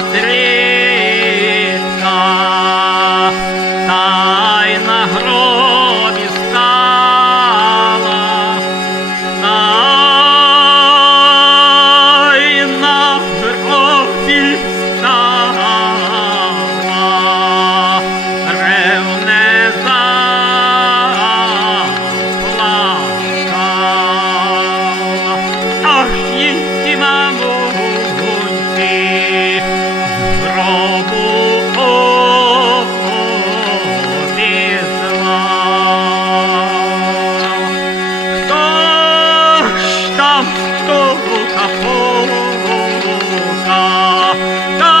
стрітка, та й на гробі стала, та й на гробі стала, ревне заплакала. Ах, їй, мамунці, гробу обізвав. Хто ж там стука-пука, та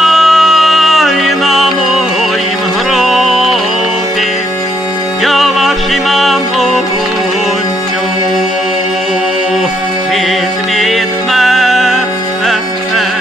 й на моїм гробі я вашій мамунцю від мене совість.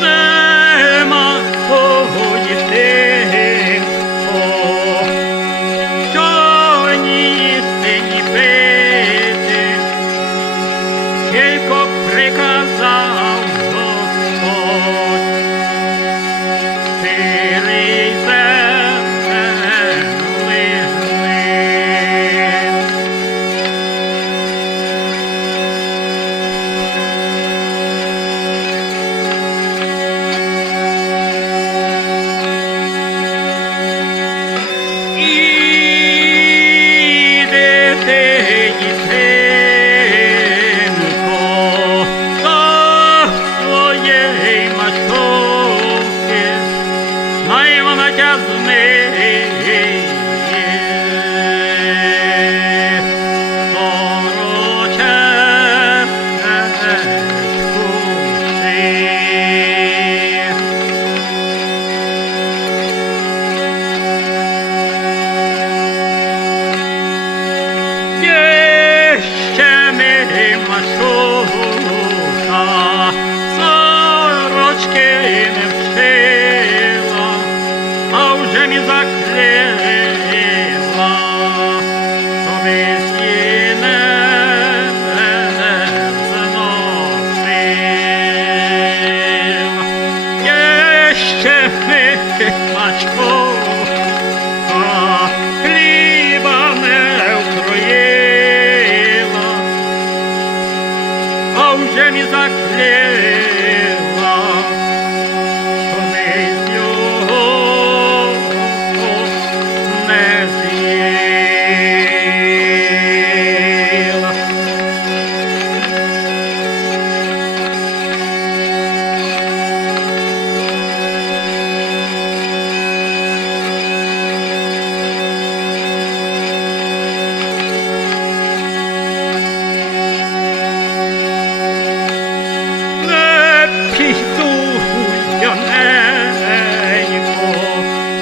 Нема того дитинко, що ні їсти, ні пити, тільки приказав Господь. Сирий землий глин. Іди ти, дитинко, до своєї матусі, най вона тя змиє, сорочечку шиє. Є ще мені матуха, сорочки не вшила, а вже мі заклеїла, щоб її не зносив. Є ще мені матуха, хліба не вкроїла, а вже мі заклеїла, що ми з нього не з'їла. Не піду я, ненько,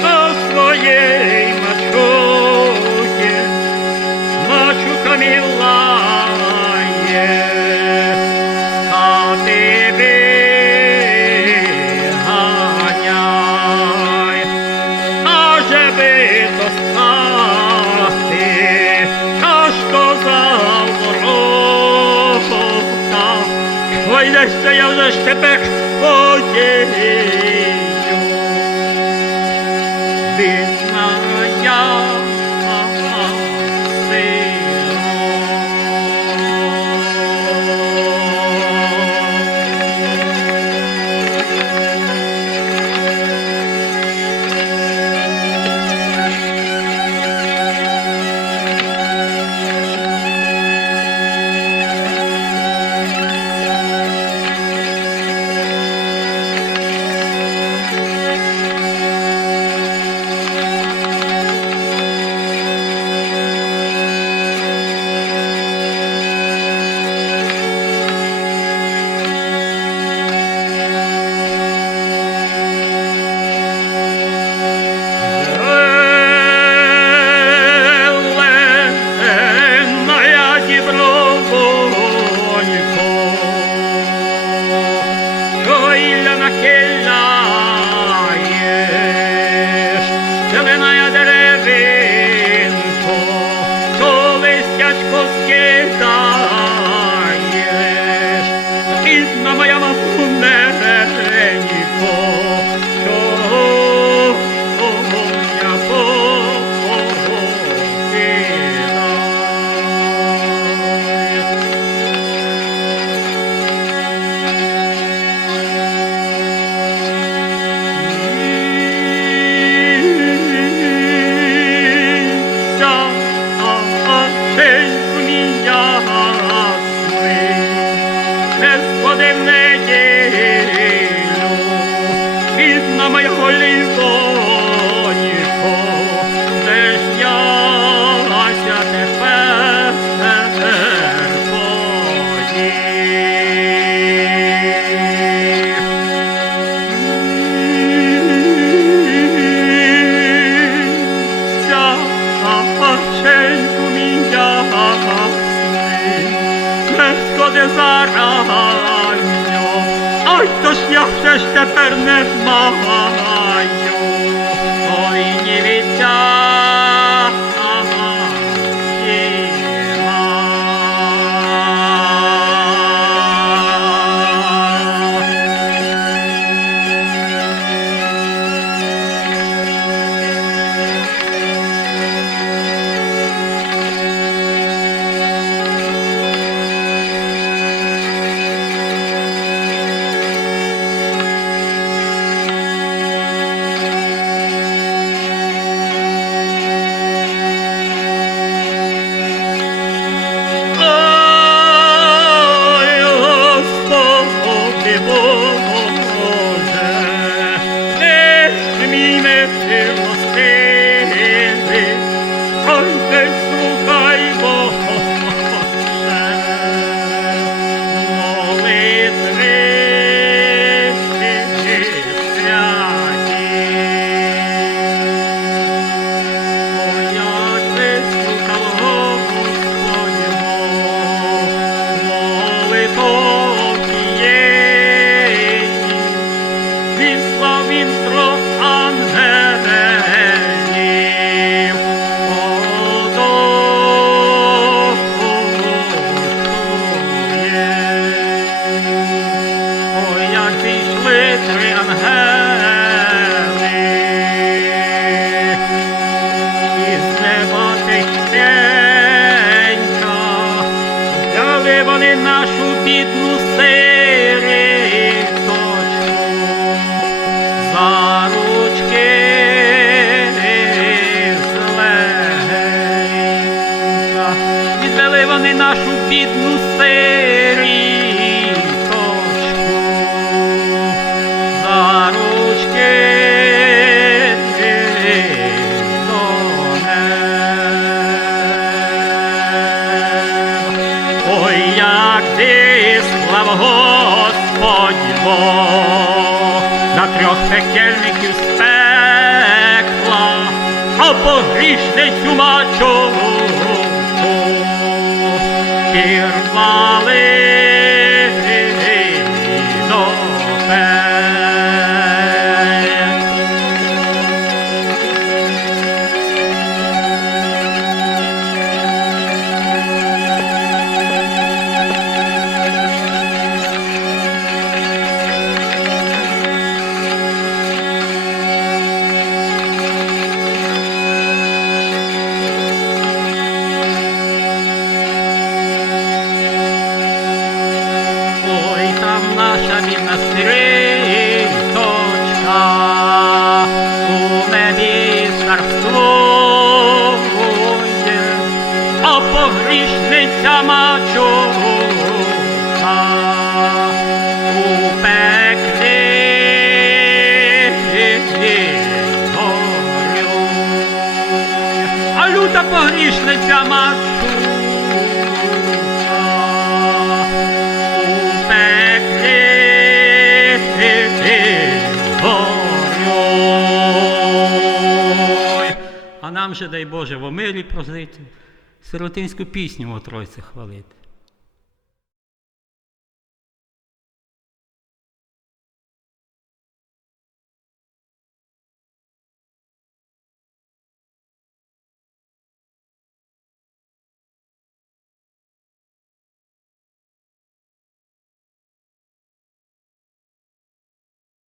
до своєї мачухи, мачуха милає, та ти виганяй, аже би то стати, аж коза ворота. Ой, десь я вже ж тепер одію, бідна я колівонько, де ж яся тепер Парченьку мій ясний, не сходи заранньо, ой, то ж я все ж тепер не знаю, ой, ні віця. Вони нашу бідну сиріточку за ручки злегенька. Відвели вони нашу бідну сиріточку за ручки до Ой, як ти слава Господь Бог, на трьох пекельників з пекла, або грішницю мачуху пірвали до наша бідна сиріточка у небі царствує, а погрішниця мачуха у пеклі горює, а люта погрішниця мачуха А нам же, дай Боже, в мирі прожити, сиротинську пісню о Тройці хвалити.